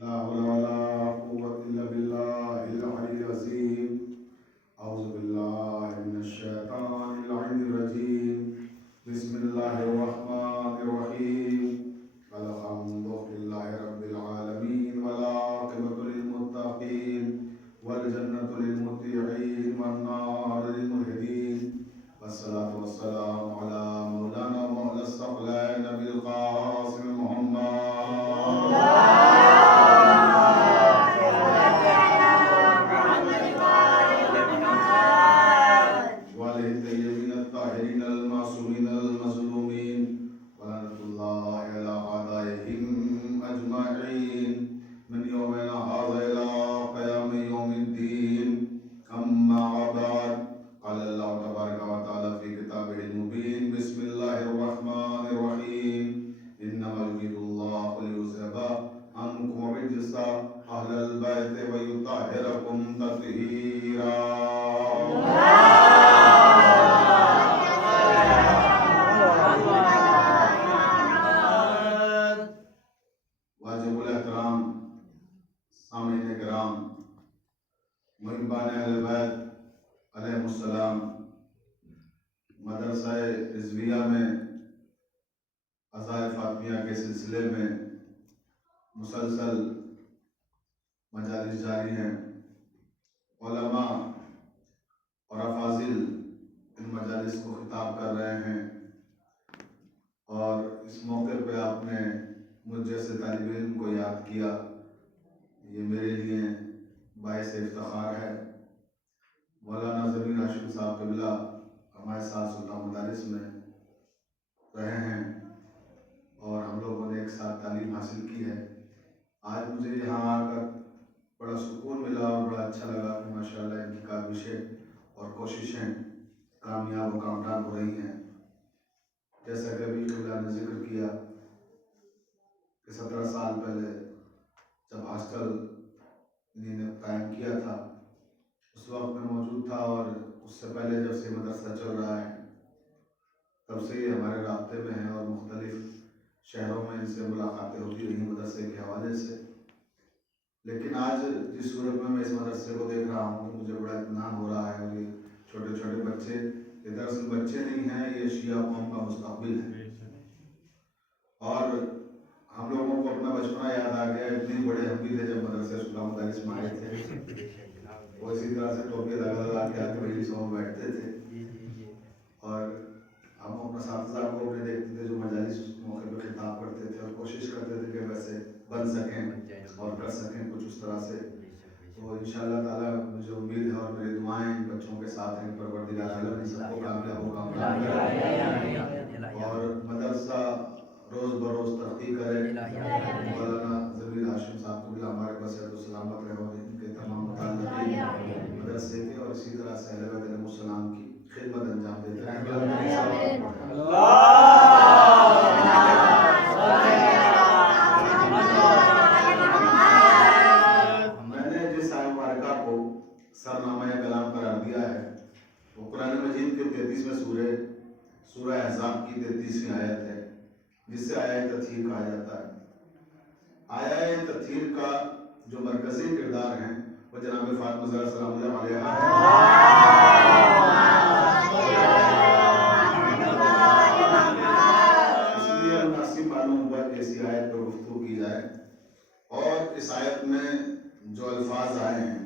لا حول ولا قوة إلا بالله العلي العظيم. أعوذ بالله من الشيطان اللعين الرجيم. بسم الله الرحمن الرحيم. الحمد لله رب العالمين والعاقبة للمتقين والجنة للمطيعين والنار للملحدين والصلاة والسلام على مولانا مولى الثقلين نبي القاسم محمد وعليه الطيبين الطاهرين المعصومين المظلومين ولعنة الله على أعدائهم أجمعين من يومنا هذا إلى قيام يوم الدين. أما بعد، قال الله تبارك وتعالى في كتابه المبين: بسم الله الرحمن الرحيم. إنما يريد الله ليذهب عنكم الرجس أهل البيت ويطهركم تطهيرا. واجب الاحترام سامعین کرام، محبان اہل بیت علیہ السلام، مدرسہ رضویہ میں عزائے فاطمیہ کے سلسلے میں مسلسل مجالس جاری ہیں. علماء اور افاضل ان مجالس کو خطاب کر رہے ہیں، اور اس موقع پہ آپ نے مجھ جیسے طالب علم کو یاد کیا. یہ میرے لیے باعث افتخار ہے. مولانا ضمیر ہاشم صاحب قبلہ ہمارے ساتھ سلطان مدارس میں رہے ہیں اور ہم لوگوں نے ایک ساتھ تعلیم حاصل کی ہے. آج مجھے یہاں آ کر بڑا سکون ملا اور بڑا اچھا لگا کہ ماشاءاللہ ان کی کاوشیں اور کوششیں کامیاب و کامران ہو رہی ہیں. جیسا کہ ابھی قبلہ نے ذکر کیا کہ 17 سال پہلے جب ہاسٹل انہیں نے قائم کیا تھا اس وقت میں موجود تھا، اور اس سے پہلے جب سے مدرسہ چل رہا ہے تب سے یہ ہمارے رابطے میں ہیں اور مختلف شہروں میں ان سے ملاقاتیں ہوتی رہی مدرسے کے حوالے سے. لیکن آج جس صورت میں اس مدرسے کو دیکھ رہا ہوں تو مجھے بڑا اطمینان ہو رہا ہے. اور یہ چھوٹے چھوٹے بچے یہ دراصل بچے نہیں ہیں، یہ شیعہ قوم کا مستقبل ہے. اور ہم لوگوں کو اپنا بچپنا یاد آ گیا. اتنے بڑے ہم بھی تھے جب مدرسے سلطان مدارس میں آئے تھے. وہ اسی طرح سے ٹوپی لگا لگا کے آ کے مجلسوں میں بیٹھتے تھے، اور ہم اپنے اساتذہ کو اپنے دیکھتے تھے جو مجالس اس موقع پہ خطاب کرتے تھے اور کوشش کرتے تھے کہ ویسے بن سکیں اور کر سکیں کچھ اس طرح سے. تو انشاءاللہ تعالیٰ مجھے امید ہے اور میری دعائیں ان بچوں کے ساتھ ہیں. پروردگار عالم ان سب کو کامیاب و کامران کرے اور مدرسہ روز بروز ترقی کرے. مولانا ضمیر ہاشم صاحب کو بھی ہمارے پاس صحت و سلامت رہے اور ان کے تمام متعلقین مدرسے کے اور اسی طرح سے اہل بیت علیہ السلام کی خدمت انجام دیتے رہیں. میں نے جس آیہ مبارکہ کو سرنامہ کلام قرار دیا ہے وہ قرآن مجید کے 33ویں سورہ احزاب کی 33ویں آیت ہے، جس سے آیہ تطہیر کہا جاتا ہے. آیہ تطہیر کا جو مرکزی کردار ہیں وہ جناب فاطمہ زہرا سلام اللہ علیہا ہے. اس لیے مناسب معلوم ہوا کہ اسی آیت پر گفتگو کی جائے. اور اس آیت میں جو الفاظ آئے ہیں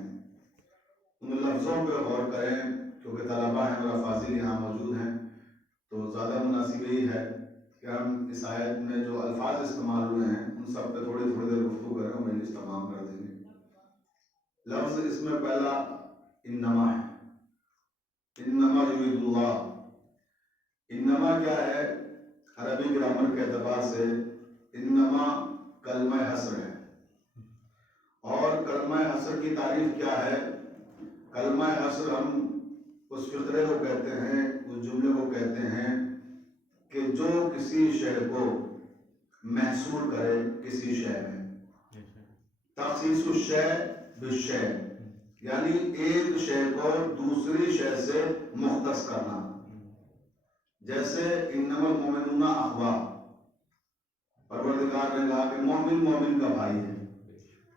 ان لفظوں پہ غور کریں، کیونکہ طلبہ ہیں اور افاضل یہاں موجود ہیں تو زیادہ مناسب یہی ہے کہ ہم اس آیت میں جو الفاظ استعمال ہوئے ہیں ان سب پہ تھوڑی تھوڑی دیر گفتگو کریں اور مجلس تمام کر دیں گے. لفظ اس میں پہلا انما ہے. انما یرید اللہ. انما کیا ہے؟ عربی گرامر کے اعتبار سے انما کلمہ حصر ہے. اور کلمہ حصر کی تعریف کیا ہے؟ کلمہ حصر ہم اس فقرے کو کہتے ہیں، اس جملے کو کہتے ہیں کہ جو کسی شے کو محصور کرے کسی شے میں. تخصیص الشے بالشے، یعنی ایک شے کو دوسری شے سے مختص کرنا. جیسے انما المؤمنون اخوہ، پروردگار نے کہا کہ مومن مومن کا بھائی ہے.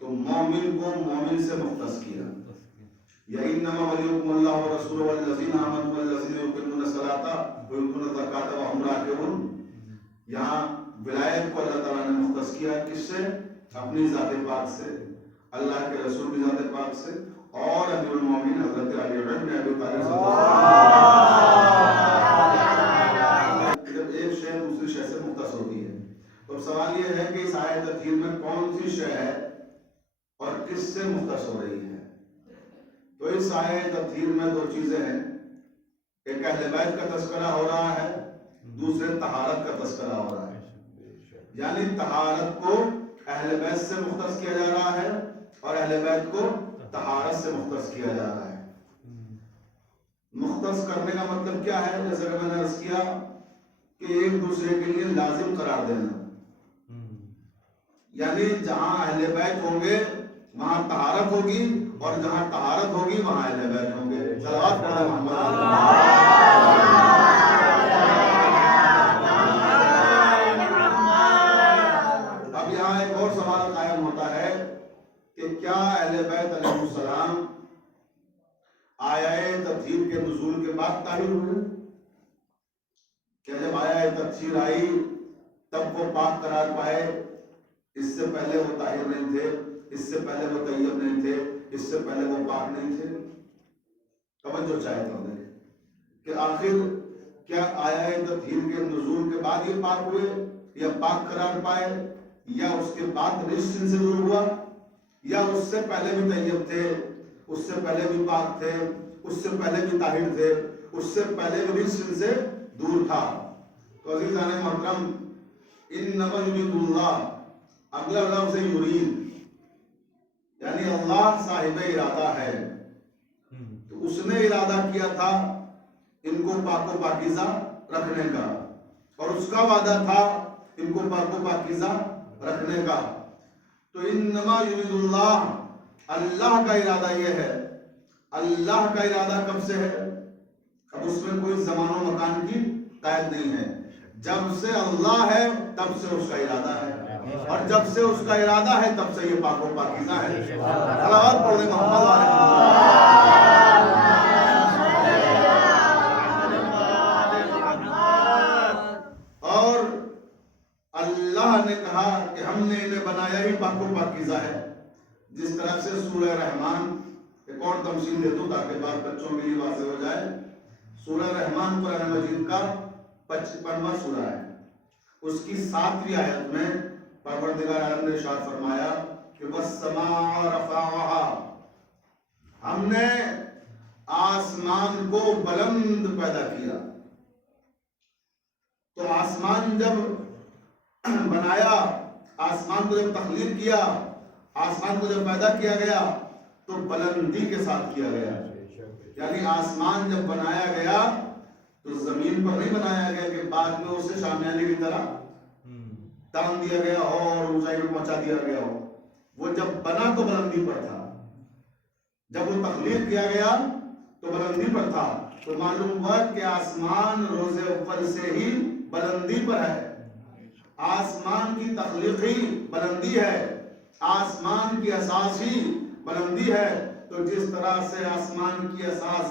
تو مومن کو مومن سے مختص کیا. یا انما ولیکم اللہ ورسولہ والذین آمنوا والذین یقیمون الصلاۃ ویؤتون الزکاۃ وهم راکعون. یہاں ولایت کو اللہ تعالیٰ نے مختص کیا کس سے؟ اپنی ذات پاک سے، اللہ کے رسول کی ذات پاک سے، اور امیر المومنین حضرت علی بن ابی طالب سے. جب ایک شے دوسری شے سے مختص ہوتی ہے تو سوال یہ ہے کہ اس آیت تطہیر میں کون سی شے ہے اور کس سے مختص ہو رہی ہے؟ تو اس آیت تطہیر میں دو چیزیں ہیں. ایک اہل بیت کا تذکرہ ہو رہا ہے، دوسرے طہارت کا تذکرہ ہو رہا ہے. یعنی طہارت کو اہل بیت سے مختص کیا جا رہا ہے اور اہل بیت کو طہارت سے مختص کیا جا رہا ہے. مختص کرنے کا مطلب کیا ہے؟ جیسے کہ میں نے عرض کیا کہ ایک دوسرے کے لیے لازم قرار دینا. یعنی جہاں اہل بیت ہوں گے وہاں طہارت ہوگی اور جہاں طہارت ہوگی وہاں اہل بیت ہوں گے. صلوات پڑھیں محمد. اب یہاں ایک اور سوال قائم ہوتا ہے کہ کیا اہل بیت علیہ السلام آیہ تطہیر کے نزول کے بعد طاہر ہوئے؟ کیا جب آیہ تطہیر آئی تب وہ پاک قرار پائے؟ اس سے پہلے وہ طاہر نہیں تھے، اس سے پہلے وہ طیب نہیں تھے، اس سے پہلے وہ پاک نہیں تھے؟ توجہ چاہتا ہوں کہ آخر کیا آیہ تطہیر کے نزول کے بعد یہ پاک ہوئے یا پاک قرار پائے، یا اس کے بعد رجس سے دور ہوا، یا اس سے پہلے بھی طیب تھے، اس سے پہلے بھی پاک تھے، اس سے پہلے بھی طاہر تھے، اس سے پہلے بھی رجس سے دور تھا؟ تو عزیزان محترم، انما یرید اللہ، اگلا لفظ یرید، یعنی اللہ صاحب ارادہ ہے. تو اس نے ارادہ کیا تھا ان کو پاک و پاکیزہ رکھنے کا، اور اس کا وعدہ تھا ان کو پاک و پاکیزہ رکھنے کا. تو انما یرید اللہ، اللہ کا ارادہ یہ ہے. اللہ کا ارادہ کب سے ہے؟ اب اس میں کوئی زمان و مکان کی قید نہیں ہے. جب سے اللہ ہے تب سے اس کا ارادہ ہے، اور جب سے اس کا ارادہ ہے تب سے یہ پاک و پاکیزہ ہے. صلوات پڑھیں محمد علیہ. اور اللہ نے کہا کہ ہم نے انہیں بنایا ہی پاک و پاکیزہ ہے. جس طرح سے سورہ رحمان، ایک اور تمثیل دے دوں تاکہ بات بچوں کے لیے واضح ہو جائے. سورہ رحمان قرآن مجید کا 55واں سورہ ہے. اس کی 7ویں آیت میں پروردگار عالم نے ارشاد فرمایا کہ وَالسَّمَاءَ رَفَعَهَا، ہم نے آسمان کو بلند پیدا کیا. تو آسمان جب بنایا، آسمان کو جب تخلیق کیا، آسمان کو جب پیدا کیا گیا تو بلندی کے ساتھ کیا گیا. یعنی آسمان جب بنایا گیا تو زمین پر نہیں بنایا گیا کہ بعد میں اسے شامیانے کی طرح تان دیا گیا ہو اور اونچائی میں پہنچا دیا گیا ہو. وہ جب بنا تو بلندی پر تھا، جب وہ تخلیق کیا گیا تو بلندی پر تھا. تو معلوم ہوا کہ آسمان روز اول سے ہی بلندی پر ہے. آسمان کی تخلیقی بلندی ہے، آسمان کی اساس ہی بلندی ہے. تو جس طرح سے آسمان کی اساس،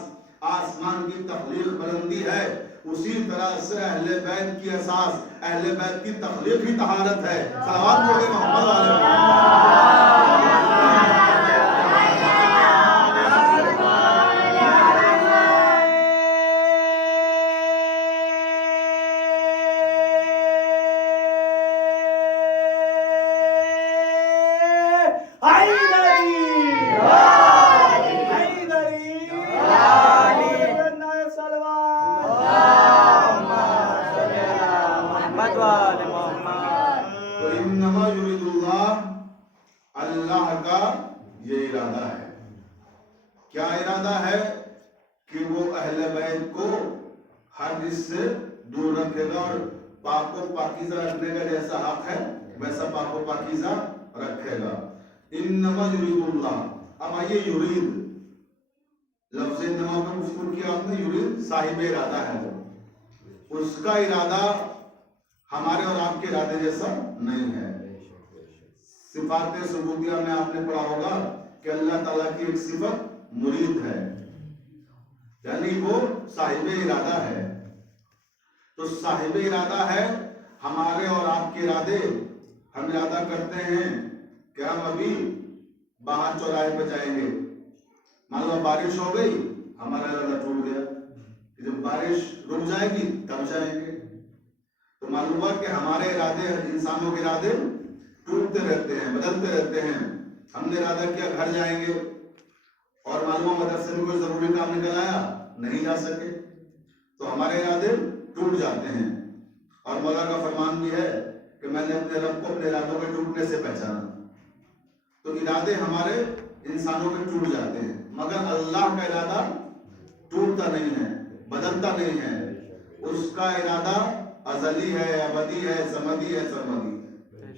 آسمان کی تخلیق بلندی ہے، اسی طرح سے اہل بیت کی اساس، اہل بیت کی تخلیق ہی طہارت ہے. صلوات پڑھیں محمد علیہ. تو انما یرید اللہ، اللہ کا یہ ارادہ ہے. کیا ارادہ ہے؟ کہ وہ اہل بیت کو ہر چیز سے دور رکھے گا اور پاک و پاکیزہ رکھنے کا جیسا حق ہے ویسا پاک و پاکیزہ رکھے گا. انما یرید اللہ. اب آئیے یرید، لفظ انما پر گفتگو کیا آپ نے. یرید صاحب ارادہ ہے، اس کا ارادہ ہمارے اور آپ کے ارادے جیسا نہیں ہے. صفات ثبوتیہ میں آپ نے پڑھا ہوگا کہ اللہ تعالیٰ کی ایک صفت مرید ہے، یعنی وہ صاحب ارادہ ہے. تو صاحب ارادہ ہے. ہمارے اور آپ کے ارادے، ہم ارادہ کرتے ہیں کہ ہم ابھی باہر چوراہے پہ جائیں گے، مان لو بارش ہو گئی، ہمارا ارادہ ٹوٹ گیا کہ جب بارش رک جائے گی تب جائیں گے. تو معلوم ہوا کہ ہمارے ارادے، انسانوں کے ارادے ٹوٹتے رہتے ہیں، بدلتے رہتے ہیں. ہم نے ارادہ کیا گھر جائیں گے، اور معلوم ہوا مدرسے میں کوئی ضروری کام نکل آیا، نہیں جا سکے، تو ہمارے ارادے ٹوٹ جاتے ہیں. اور مولا کا فرمان بھی ہے کہ میں نے اپنے رب کو اپنے ارادوں کے ٹوٹنے سے پہچانا. تو ارادے ہمارے انسانوں کے ٹوٹ جاتے ہیں، مگر اللہ کا ارادہ ٹوٹتا نہیں ہے، بدلتا نہیں ہے. اس کا ارادہ ازلی ہے، ابدی ہے، سمدی ہے، سرمدی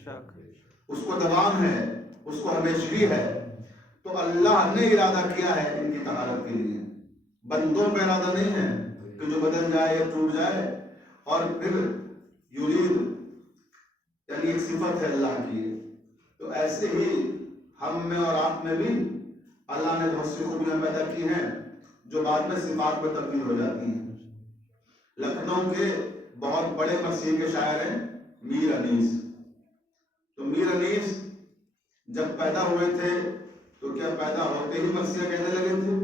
ہے. اس کو دوام ہے، اس کو ہمیشگی ہے. تو اللہ نے ارادہ کیا ہے ان کی طہارت کے لیے. بندوں کا ارادہ نہیں ہے کہ جو بدل جائے یا ٹوٹ جائے. اور پھر یرید یعنی ایک صفت ہے اللہ کی. تو ایسے ہی ہم میں اور آپ میں بھی اللہ نے بہت سی خوبیاں پیدا کی ہیں جو بعد میں صفات میں تبدیل ہو جاتی ہیں. لکھنؤ کے بہت بڑے مسیح کے شاعر ہیں میر انیس. تو میر انیس جب پیدا ہوئے تھے تو کیا پیدا ہوتے ہی مرثیہ کہنے لگے تھے؟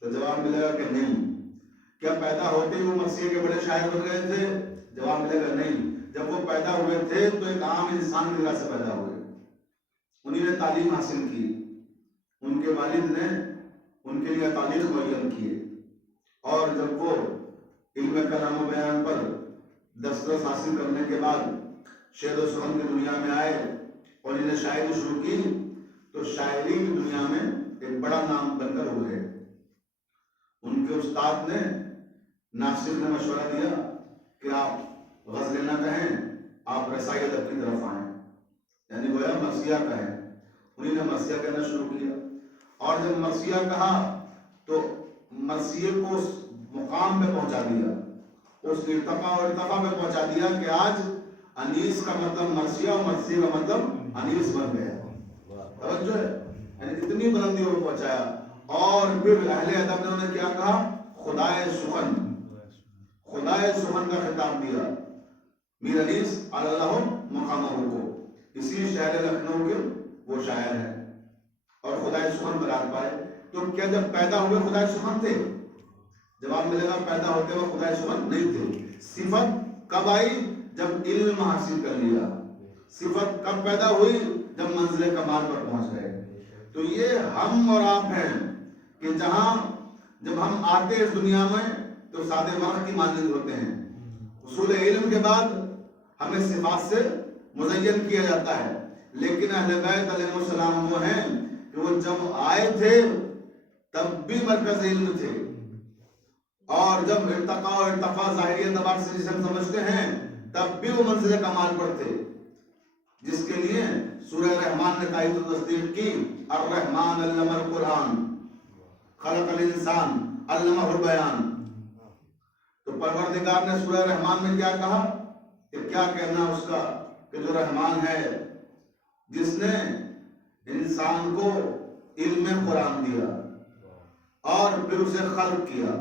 تو جواب ملے گا کہ نہیں. کیا پیدا ہوتے ہی وہ مرثیہ کے بڑے شاعر بن گئے تھے؟ جواب ملے گا نہیں. جب وہ پیدا ہوئے تھے تو ایک عام انسان کی نگاہ سے پیدا ہوئے. انہی نے تعلیم حاصل کی، ان کے والد نے ان کے لیے تعلیم معین کیے، اور جب وہ علم کلام و بیان پر دسترس حاصل کرنے کے بعد شعر و سخن کی دنیا میں آئے اور انہیں شاعری شروع کی، تو شاعری کی دنیا میں ایک بڑا نام بن کر ہوئے. ان کے استاد نے، ناصر نے مشورہ دیا کہ آپ غزلیں نہ کہیں، آپ رسائی ادب کی طرف آئیں، یعنی گویا مرثیہ کہیں. انہی نے مرثیہ کہنا شروع کیا. اور جب مرثیہ کہا تو مرثیے کو اس مقام پہ پہنچا دیا، اس ارتقاء و ارتفاع پہ پہنچا دیا کہ آج انیس کا مطلب مرثیہ اور مرثیہ کا مطلب انیس بن گیا. توجہ ہے، یعنی اتنی بلندیوں پہ پہنچایا. اور پھر اہل ادب نے انہیں کیا کہا؟ خدائے سخن، خدائے سخن کا خطاب دیا میر انیس علی اللہ مقامہ کو. اسی شہر لکھنؤ کے وہ شاعر ہیں اور خدائے سخن قرار پائے. تو کیا جب پیدا ہوئے خدائے سخن تھے؟ جواب ملے گا پیدا ہوتے ہوئے خدائے سخن نہیں تھے. صفت کب آئی؟ جب علم حاصل کر لیا. صفت کب پیدا ہوئی؟ جب منزل کمال پر پہنچ گئے. تو یہ ہم اور آپ ہیں کہ جہاں جب ہم آتے اس دنیا میں تو سادے وقت کی مانند ہوتے ہیں. اصول علم کے بعد ہمیں صفات سے مزین کیا جاتا ہے. لیکن اہل بیت علیہ السلام وہ ہیں کہ وہ جب آئے تھے تب بھی مرکز علم تھے، اور جب ارتقاء و ارتفاع ظاہری اعتبار سے جسے ہم سمجھتے ہیں تب بھی وہ منزل کمال پر تھے، جس کے لیے سورہ رحمان نے تائید و تصدیق کی. الرحمن علم القرآن خلق الانسان علمہ البیان. تو پروردگار نے سورہ رحمان میں کیا کہا کہ کیا کہنا اس کا کہ جو رحمان ہے، جس نے انسان کو علم قرآن دیا اور پھر اسے خلق کیا.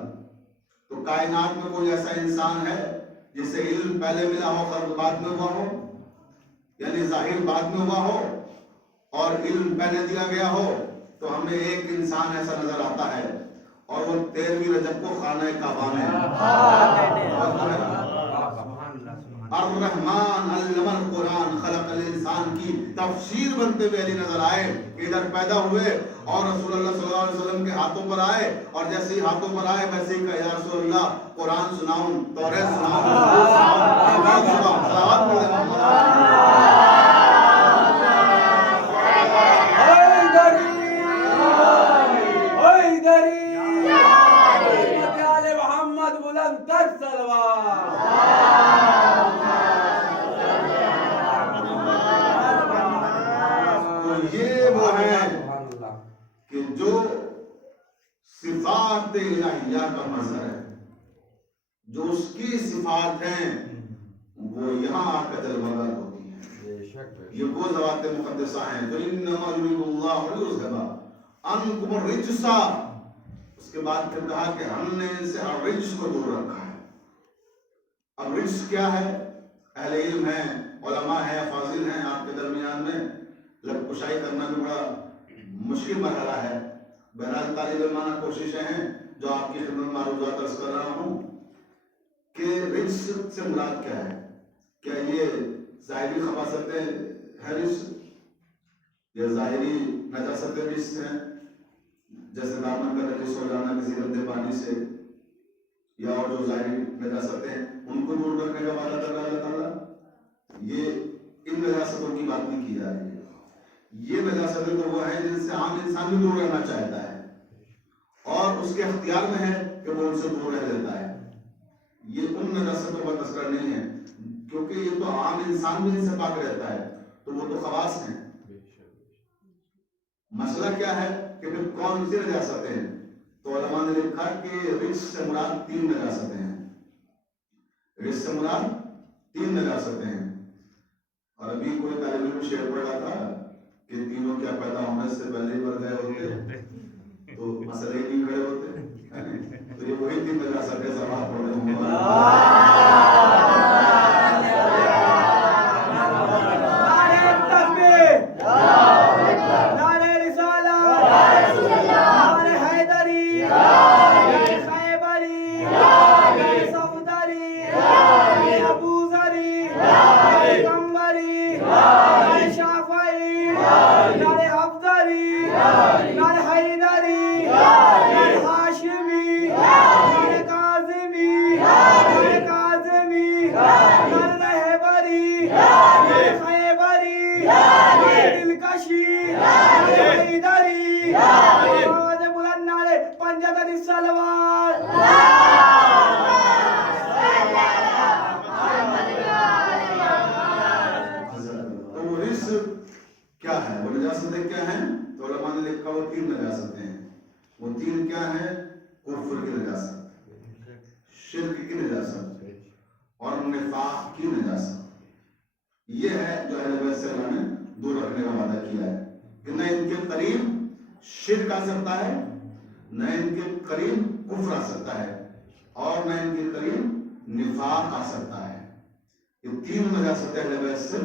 تو کائنات میں کوئی ایسا انسان ہے جسے علم پہلے ملا ہو، خلق بعد میں ہوا ہو؟ یعنی ظاہر بعد میں ہوا ہو اور علم پہلے دیا گیا ہو. تو ہمیں ایک انسان ایسا نظر آتا ہے اور وہ 13ویں رجب کو خانہ کعبہ میں الرحمن علم القرآن خلق الانسان کی تفسیر بنتے ہوئے علی نظر آئے کہ ادھر پیدا ہوئے اور رسول اللہ صلی اللہ علیہ وسلم کے ہاتھوں پر آئے، اور جیسے ہی ہاتھوں پر آئے ویسے ہی کہا یا رسول اللہ قرآن سناؤں، توریت سناؤں، ایمان سناؤں، صلوات پڑھیں محمد. کہ جو صفات الہیہ کا مظہر ہے، جو اس کی صفات ہیں وہ یہاں آ کر جلوگر ہوتی ہیں. یہ وہ ذوات مقدسہ ہیں جو انما یرید اللہ لیذھب عنکم الرجس. اس کے بعد پھر کہا کہ ہم نے ان سے الرجس کو دور رکھا ہے. اب رجس کیا ہے؟ اہل علم ہیں، علماء ہیں، فاضل ہیں، آپ کے درمیان میں لب کشائی کرنا بھی بڑا مشکل مرحلہ ہے. بہرحال طالب علمانہ کوششیں ہیں جو آپ کی خدمت میں معروضات عرض کر رہا ہوں کہ رجس سے مراد کیا ہے. کیا یہ ظاہری خباثتیں ہیں رجس، یا ظاہری نجاستیں رجس ہیں، جیسے دامن کا نجس ہو جانا کسی گندے پانی سے، یا اور جو ظاہری نجاستیں ہیں ان کو دور کرنے کا وعدہ کر رہا ہے اللہ تعالیٰ. یہ ان نجاستوں کی بات نہیں کی جا رہی ہے. یہ نجاستیں تو وہ ہیں جن سے عام انسان بھی دور رہنا چاہتا ہے اور اس کے اختیار میں ہے کہ وہ ان سے دور رہ لیتا ہے. یہ ان نجاستوں کا تذکرہ نہیں ہے کیونکہ یہ تو عام انسان بھی ان سے پاک رہتا ہے، تو وہ تو خواص ہیں. مسئلہ کیا ہے کہ پھر کون سی نجاستیں ہیں؟ تو علماء نے لکھا کہ رجس سے مراد 3 نجاستیں ہیں. رجس سے مراد 3 نجاستیں ہیں. اور ابھی کوئی طالب علم شعر پڑھ رہا تھا کہ تینوں کیا پیدا ہونے سے پہلے ہی مر گئے ہوتے تو مسئلے ہی نہیں کھڑے ہوتے. تو یہ وہی 3 نجاستیں سوال پڑھ رہے ہوں. کیا ہے وہ نجاستیں کیا ہیں؟ تو علماء نے لکھا وہ 3 نجاستیں ہیں. وہ 3 کیا ہیں؟ کفر کی نجاست، شرک کی نجاست اور نفاق کی نجاست. یہ ہے جو اہل بیت سے اللہ نے دور رکھنے کا وعدہ کیا ہے کہ نہ ان کے قریب شرک آ سکتا ہے، نہ ان کے قریب کفر آ سکتا ہے، اور نہ ان کے قریب نفاق آ سکتا ہے. یہ 3 نجاستیں اہل بیت سے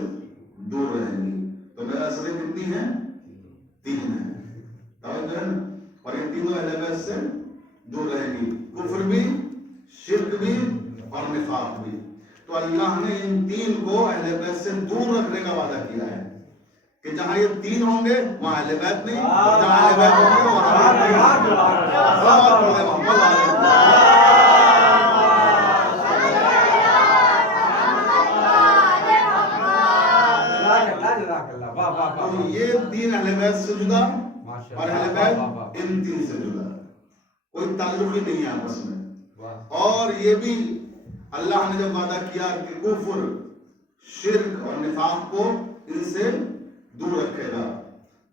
دور رہیں گی. تو نجاستیں کتنی ہیں؟ 3 ہیں. توجہ ہے نا؟ اور یہ تینوں اہل بیت سے دور رہیں گی، کفر بھی، شرک بھی اور نفاق بھی. تو اللہ نے ان 3 کو اہل بیت سے دور رکھنے کا وعدہ کیا ہے کہ جہاں یہ 3 ہوں گے وہاں اہل بیت نہیں، اور جہاں اہل بیت ہوں گے وہاں تو یہ 3 اہل بیت سے جدا اور اہل بیت ان 3 سے جدا، کوئی تعلق ہی نہیں ہے آپس میں. اور یہ بھی اللہ نے جب وعدہ کیا کہ کفر، شرک اور نفاق کو ان سے دور رکھے گا،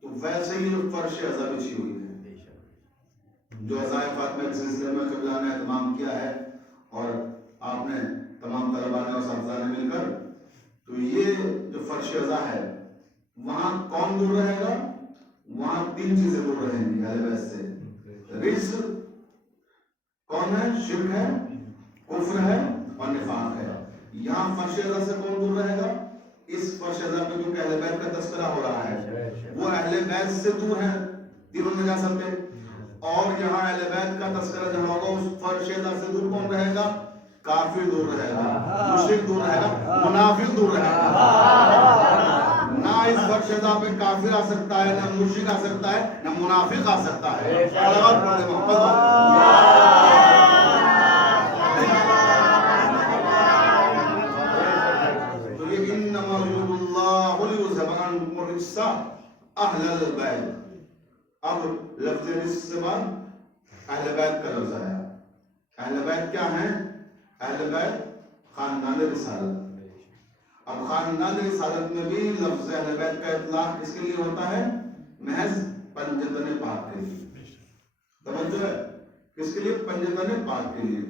تو ویسے ہی جو فرش عزا بچھی ہوئی ہے، جو عزائے فاطمہ کے سلسلے میں قبلہ نے اہتمام کیا ہے اور آپ نے تمام طلباء نے اور اساتذہ نے مل کر، تو یہ جو فرش عزا ہے وہاں کون دور رہے گا؟ وہاں 3 چیزیں دور رہیں گی اہل بیت سے. رجس کون ہے؟ شرک ہے، کفر ہے اور نفاق ہے. یہاں فرش عزا سے کون دور رہے گا؟ اس فرش عزا پہ جو کہ اہل بیت کا تذکرہ ہو رہا ہے وہ اہل بیت سے دور ہیں، تینوں نجاستیں. اور یہاں اہل بیت کا تذکرہ جہاں ہوگا اس فرش عزا سے دور کون رہے گا؟ کافر دور رہے گا، مشرک دور رہے گا، منافق دور رہے گا. نہ اس فرش عزا پہ کافر آ سکتا ہے، نہ مشرک آ سکتا ہے، نہ منافق آ سکتا ہے. اہل البیت. اب لفظ رجس سے بعد اہل بیت کا لفظ آیا. اہل بیت کیا ہیں؟ اہل بیت خاندان رسالت. اب خاندان رسالت میں بھی لفظ اہل بیت کا اطلاق کس کے لیے ہوتا ہے؟ محض پنجتن پاک کے لیے. توجہ ہے، کس کے لیے؟ پنجتن پاک کے لیے.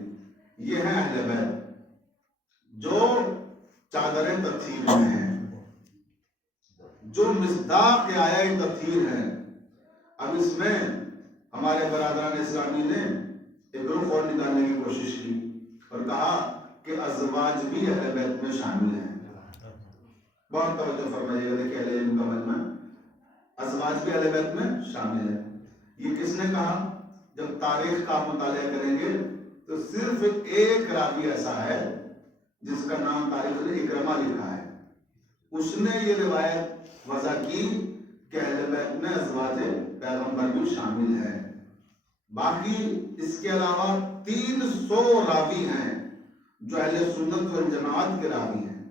یہ ہے اہل بیت جو چادر تطہیر میں ہیں. جو مصداق آیہ تطہیر ہیں. اب اس میں ہمارے برادران اسلامی نے ایک رخ اور نکالنے کی کوشش کی اور کہا کہ ازواج بھی اہل بیت میں شامل ہیں. بہت توجہ فرمائیے گا. دیکھیے اہل علم کا مجمع ازواج بھی اہل بیت میں شامل ہیں. یہ کس نے کہا؟ جب تاریخ کا آپ مطالعہ کریں گے تو صرف ایک راوی ایسا ہے جس کا نام تاریخ نے اکرمہ لکھا ہے. اس نے یہ روایت وضع کی کہ اہل بیت میں ازواج پیغمبر بھی شامل ہے. باقی اس کے علاوہ 300 راوی ہیں جو اہل سنت والجماعت کے راوی ہیں.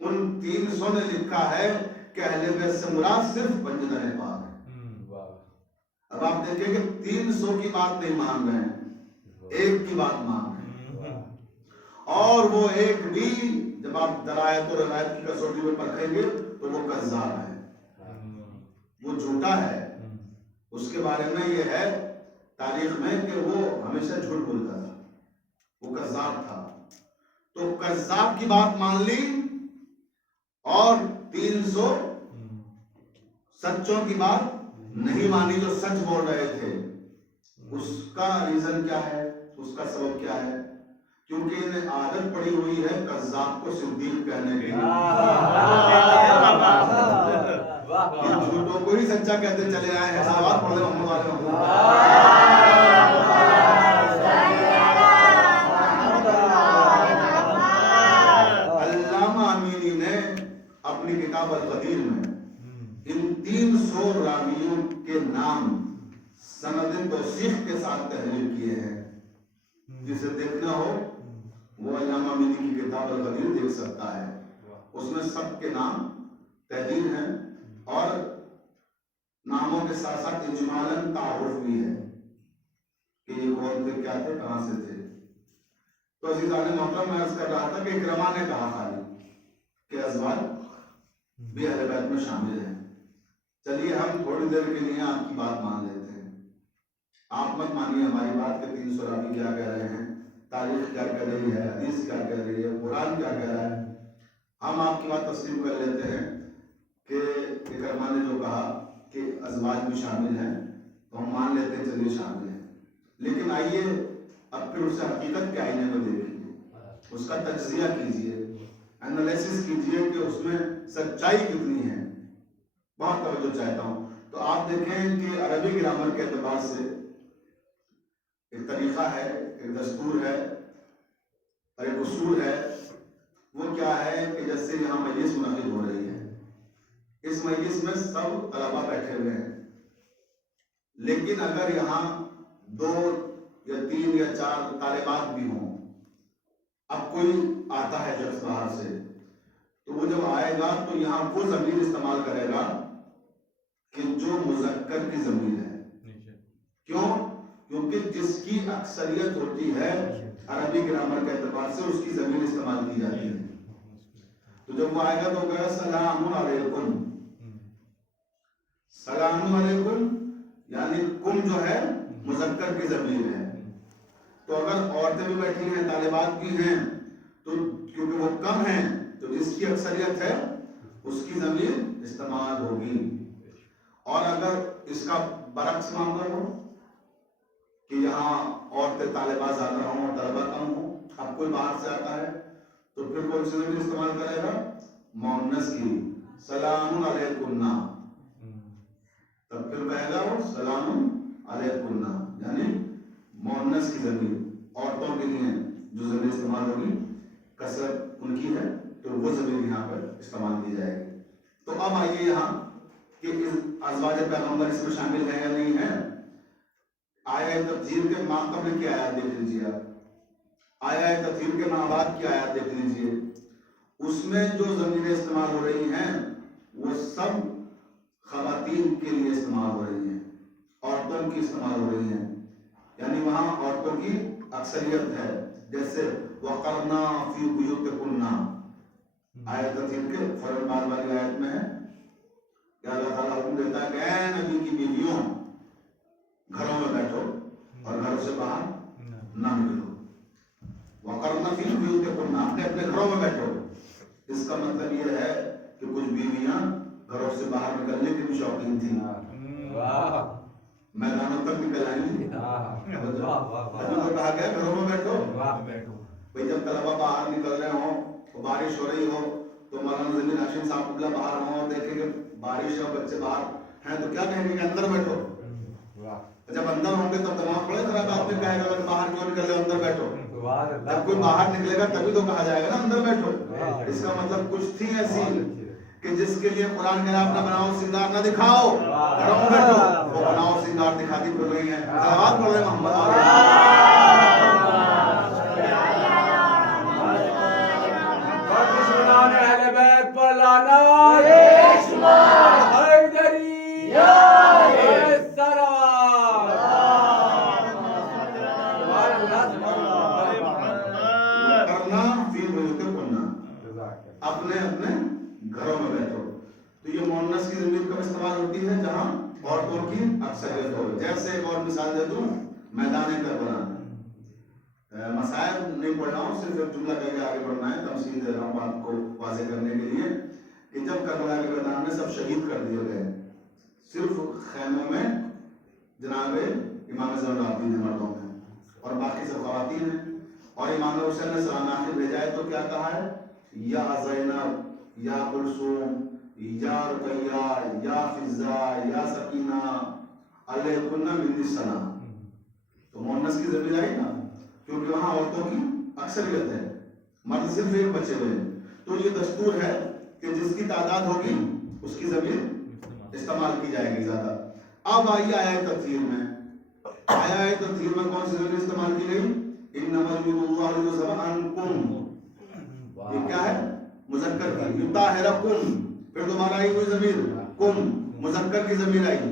ان 300 نے لکھا ہے کہ اہل بیت سے مراد صرف بندگان پاک ہے. اب آپ دیکھیں کہ 300 کی بات نہیں مان رہے ہیں, ایک کی بات مان رہے ہیں. اور وہ ایک بھی جب آپ درایت اور روایت کی کسوٹی میں پرکھیں گے تو وہ کذاب ہے, وہ جھوٹا ہے. اس کے بارے میں یہ ہے تاریخ میں کہ وہ ہمیشہ جھوٹ بولتا تھا, وہ کذاب تھا. تو کذاب کی بات مان لی اور 300 سچوں کی بات نہیں مانی جو سچ بول رہے تھے. اس کا ریزن کیا ہے, اس کا سبب کیا ہے؟ کیونکہ انہیں عادت پڑی ہوئی ہے کذاب کو صدیق کہنے کی. یہ جھوٹوں کو ہی سچا کہتے چلے آئے ہیں. صلوات پڑھ لیں محمد علیہ علامہ امینی نے اپنی کتاب القدیر میں ان 300 راویوں کے نام سند توثیق کے ساتھ تحریر کیے ہیں. جسے دیکھنا ہو وہ علامہ امینی کی کتاب القدیر دیکھ سکتا ہے. اس میں سب کے نام تحریر ہیں اور ناموں کے ساتھ ساتھ اجمالاً تعارف بھی ہے کہ یہ کون تھے, کیا تھے, کہاں سے تھے. تو عزیزان محترم میں عرض کر رہا تھا کہ اکرمہ نے کہا خالی کہ ازواج بھی اہل بیت میں شامل ہیں. چلیے ہم تھوڑی دیر کے لیے آپ کی بات مان لیتے ہیں. آپ مت مانیے ہماری بات کہ 300 راوی کیا کہہ رہے ہیں, تاریخ کیا کہہ رہی ہے, حدیث کیا کہہ رہی ہے, قرآن کیا کہہ رہا ہے. ہم آپ کی بات تسلیم کر لیتے ہیں کہ اکرمہ نے جو کہا کہ ازواج بھی شامل ہیں تو ہم مان لیتے ہیں چلیے شامل ہیں. لیکن آئیے اب پھر اسے حقیقت کے آئینے میں دیکھیے, اس کا تجزیہ کیجئے, انالیسس کیجئے کہ اس میں سچائی کتنی ہے. بہت توجہ چاہتا ہوں. تو آپ دیکھیں کہ عربی گرامر کے اعتبار سے ایک طریقہ ہے, ایک دستور ہے اور ایک اصول ہے. وہ کیا ہے کہ جیسے یہاں مجلس منعقد ہو رہی ہے, اس مجلس میں سب طلباء بیٹھے ہوئے ہیں, لیکن اگر یہاں 2 یا 3 یا 4 طالبات بھی ہوں, اب کوئی آتا ہے شخص باہر سے, تو وہ جب آئے گا تو یہاں وہ ضمیر استعمال کرے گا کہ جو مذکر کی ضمیر ہے. کیوں؟ کیونکہ جس کی اکثریت ہوتی ہے عربی گرامر کے اعتبار سے اس کی ضمیر استعمال کی جاتی ہے. تو جب وہ آئے گا تو کہے گا سلام علیکم. سلام علیکم یعنی کم جو ہے مذکر کی ضمیر ہے. تو اگر عورتیں بھی بیٹھی ہیں, طالبات بھی ہیں, تو کیونکہ وہ کم ہیں تو جس کی اکثریت ہے اس کی ضمیر استعمال ہوگی. اور اگر اس کا برعکس معاملہ ہو کہ یہاں عورتیں طالبات زیادہ ہوں اور طلبا کم ہوں, اب کوئی باہر سے آتا ہے تو پھر کون سی ضمیر استعمال کرے گا؟ مؤنث کی. سلام علیکم, تب پھر کہے گا وہ سلام علیکم یعنی مؤنث کی ضمیر. عورتوں کے لیے جو ضمیر استعمال ہوگی کثرت ان کی ہے تو وہ ضمیر یہاں پر استعمال کی جائے گی. تو اب آئیے یہاں کہ ازواج پیغمبر اس میں شامل ہے یا نہیں ہے. آیہ تطہیر کے ماں قبل کی آیات دیکھ لیجیے آپ, آیہ تطہیر کے ماں بعد کی آیات دیکھ لیجیے. اس میں جو ضمیریں استعمال ہو رہی ہیں وہ سب خواتین کے لیے استعمال ہو رہی ہیں, عورتوں کی استعمال ہو رہی ہیں. یعنی وہاں عورتوں کی اکثریت ہے. جیسے وَقَرْنَا فِي بُيُوتِكُنَّ آیت تطہیر کے فوراً بعد والی آیت میں ہے کہ اللہ تعالیٰ حکم دیتا ہے کہ اے نبی کی بیویوں گھروں میں بیٹھو اور گھروں سے باہر نہ نکلو. وَقَرْنَا فِي بُيُوتِكُنَّ اپنے گھروں میں بیٹھو. اس کا مطلب یہ ہے کہ کچھ بیویاں گھروں سے باہر نکلنے کی بھی شوقین تھی، میدانوں تک نکل آئیں گی. تو کہا گیا گھروں میں بیٹھو. بھائی جب طلبا باہر نکل رہے ہوں تو بارش ہو رہی ہو تو مولانا ضمیر ہاشم صاحب اللہ باہر ہوں اور دیکھیں کہ بارش ہے اور بچے باہر ہیں تو کیا کہیں گے کہ اندر بیٹھو. جب اندر ہوں گے تو دماغ تھوڑے خراب آدمی کہے گا کہ باہر کیوں نکل رہے ہو اندر بیٹھو. جب کوئی باہر نکلے گا تبھی تو کہا جائے گا نا اندر بیٹھو. اس کا مطلب کچھ تھی ایسی کہ جس کے لیے قرآن کہہ رہا اپنا بناؤ سنگار نہ دکھاؤ، گھروں میں بیٹھو. وہ بناؤ سنگار دکھاتی پھر رہی ہیں. صلوات پڑھ رہے محمد اہل بیت پر لعنت. حیدری کرنا فی بیوتکم، اپنے اپنے گھروں میں بیٹھو. تو یہ مؤنث کی ضمیر کب استعمال ہوتی ہے؟ جہاں عورتوں کی اکثریت ہو. جیسے ایک اور مثال دے دوں، میدان کربلا. مسائل نہیں پڑھ رہا ہوں، صرف ایک جملہ کہہ کے آگے بڑھنا ہے. تمثیل دے رہا ہوں بات کو واضح کرنے کے لیے کہ جب کربلا کے میدان میں سب شہید کر دیے گئے، صرف خیموں میں جناب امام زین العابدین ہیں مردوں میں اور باقی سب خواتین ہیں. اور امام حسین نے سلام آخر بھیجا ہے تو کیا کہا ہے؟ یا زینب، یا کلثوم، یا رقیہ، یا فضہ، یا سکینہ علیکن منی السلام. تو مؤنث کی ضمیر آئی نا، کیونکہ وہاں عورتوں کی اکثریت ہے، مرد صرف ایک بچے ہوئے. تو یہ دستور ہے کہ جس کی تعداد ہوگی اس کی ضمیر استعمال کی جائے گی زیادہ. اب آئیے آیت تطہیر میں. آیت تطہیر میں کون سی ضمیر استعمال کی گئی؟ انما یرید اللہ لیذھب عنکم. یہ کیا ہے؟ مذکر کی. یطہرکم، پھر دوبارہ آئی کوئی ضمیر کم، مذکر کی ضمیر آئی.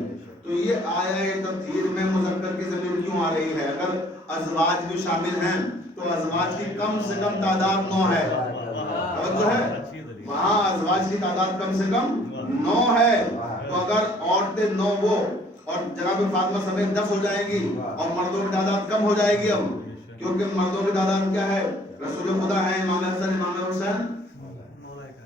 تو یہ آیت تطہیر میں مذکر کی ضمیر کیوں آ رہی ہے؟ اگر ازواج بھی شامل ہیں تو ازواج کی کم سے کم تعداد 9 ہے. توجہ ہے، وہاں ازواج کی تعداد کم سے کم 9 ہے. تو اگر عورتیں 9 وہ اور جناب فاطمہ سمیت 10 ہو جائیں گی اور مردوں کی تعداد کم ہو جائے گی. اب کیونکہ مردوں کی تعداد کیا ہے؟ رسول خدا ہے، امام حسن، امام حسین،